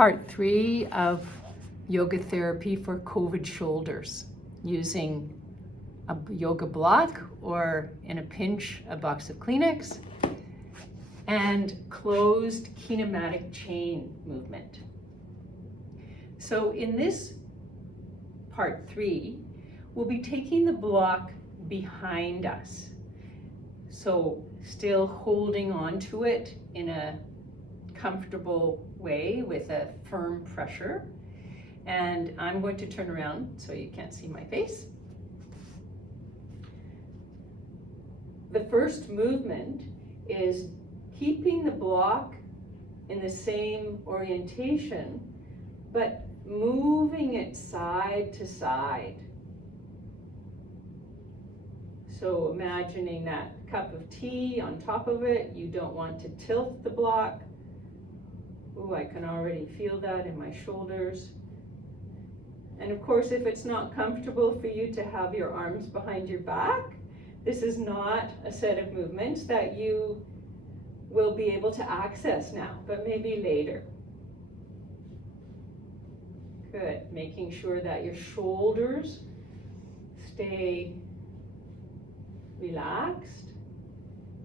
part 3 of yoga therapy for COVID shoulders using a yoga block, or in a pinch, a box of Kleenex, and closed kinematic chain movement. So in this part 3, we'll be taking the block behind us. So still holding on to it in a comfortable way with a firm pressure. And I'm going to turn around so you can't see my face. The first movement is keeping the block in the same orientation, but moving it side to side. So imagining that cup of tea on top of it, you don't want to tilt the block. Oh, I can already feel that in my shoulders. And of course, if it's not comfortable for you to have your arms behind your back, this is not a set of movements that you will be able to access now, but maybe later. Good, making sure that your shoulders stay relaxed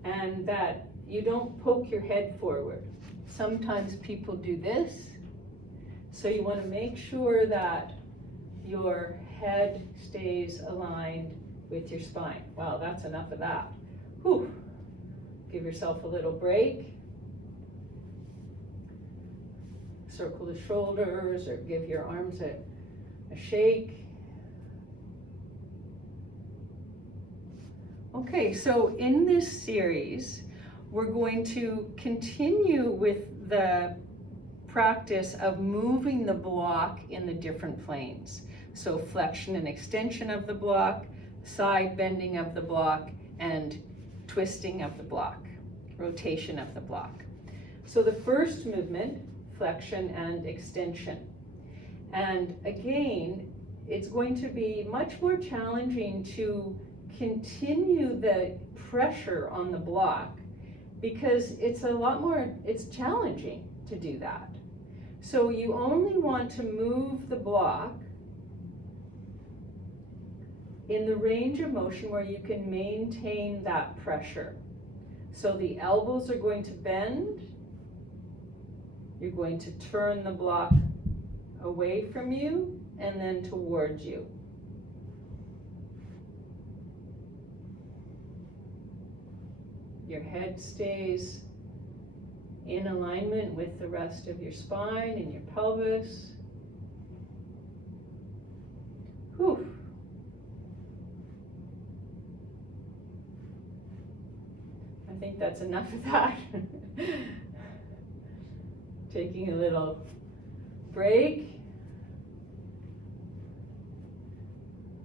and that you don't poke your head forward. Sometimes people do this, so you want to make sure that your head stays aligned with your spine. Wow, that's enough of that. Whew. Give yourself a little break. Circle the shoulders or give your arms a shake. Okay, so in this series, we're going to continue with the practice of moving the block in the different planes. So flexion and extension of the block, side bending of the block, and twisting of the block, rotation of the block. So the first movement, flexion and extension. And again, it's going to be much more challenging to continue the pressure on the block because it's challenging to do that. So you only want to move the block in the range of motion where you can maintain that pressure. So the elbows are going to bend. You're going to turn the block away from you and then towards you. Your head stays in alignment with the rest of your spine and your pelvis. Whew. I think that's enough of that. Taking a little break.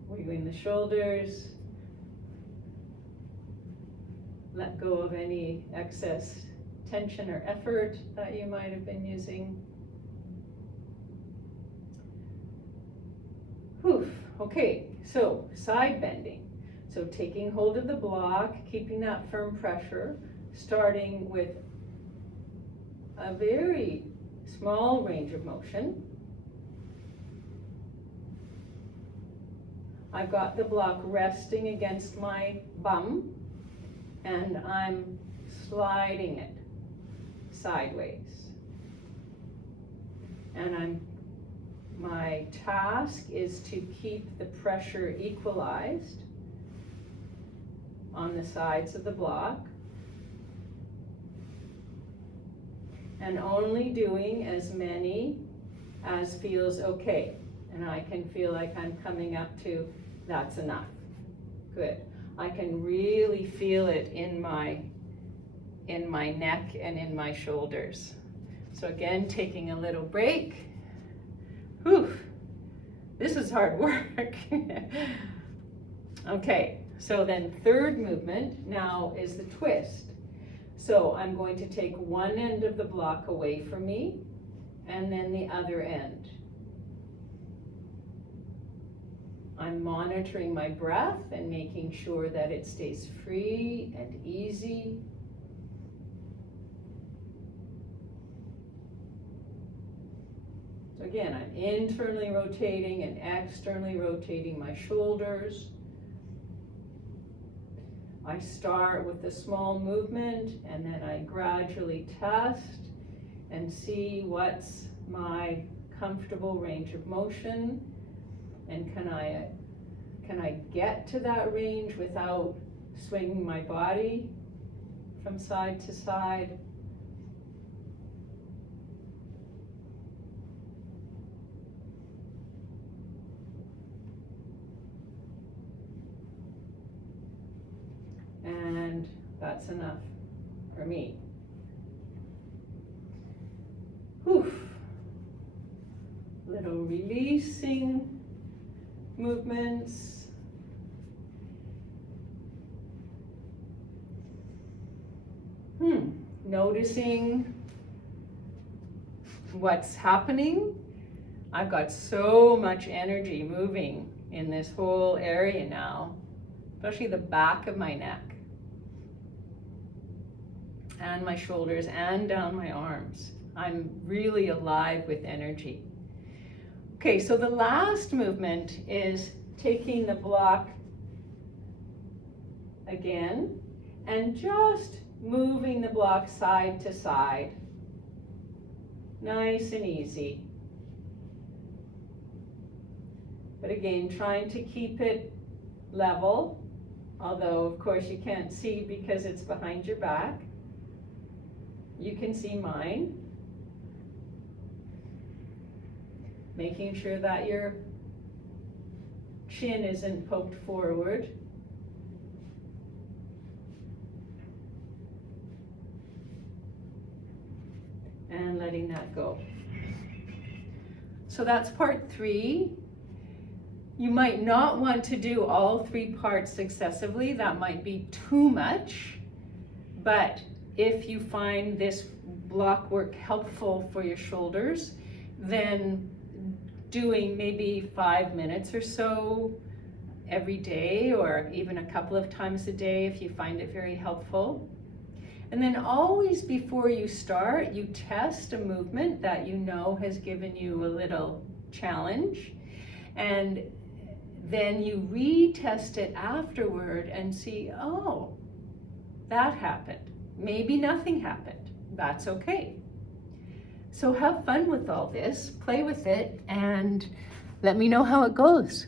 Wiggling the shoulders. Let go of any excess tension or effort that you might have been using. Whew. Okay, so side bending. So taking hold of the block, keeping that firm pressure, starting with a very small range of motion. I've got the block resting against my bum, and I'm sliding it sideways. And my task is to keep the pressure equalized on the sides of the block, and only doing as many as feels okay. And I can feel like I'm coming up to, that's enough. Good. I can really feel it in my neck and in my shoulders. So again, taking a little break. Whew, this is hard work. Okay, so then third movement now is the twist. So I'm going to take one end of the block away from me and then the other end. I'm monitoring my breath and making sure that it stays free and easy. So again, I'm internally rotating and externally rotating my shoulders. I start with a small movement and then I gradually test and see what's my comfortable range of motion, and can I get to that range without swinging my body from side to side. And that's enough for me. Whew. Little releasing movements. Noticing what's happening. I've got so much energy moving in this whole area now, especially the back of my neck and my shoulders and down my arms. I'm really alive with energy. Okay, so the last movement is taking the block again and just moving the block side to side. Nice and easy. But again, trying to keep it level, although of course you can't see because it's behind your back. You can see mine. Making sure that your chin isn't poked forward. And letting that go. So that's part 3. You might not want to do all 3 parts successively. That might be too much. But if you find this block work helpful for your shoulders, then doing maybe 5 minutes or so every day, or even a couple of times a day if you find it very helpful. And then always before you start, you test a movement that you know has given you a little challenge, and then you retest it afterward and see, oh, that happened. Maybe nothing happened. That's okay. So have fun with all this, play with it, and let me know how it goes.